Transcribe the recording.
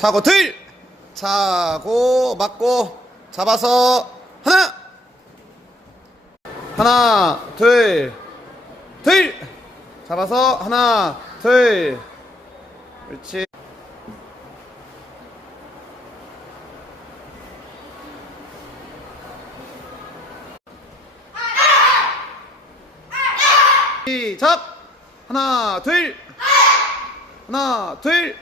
차고 들 차고 맞고 잡아서 하나 둘 잡아서 하나 둘 그렇지. 시작. 하나 둘 하나 둘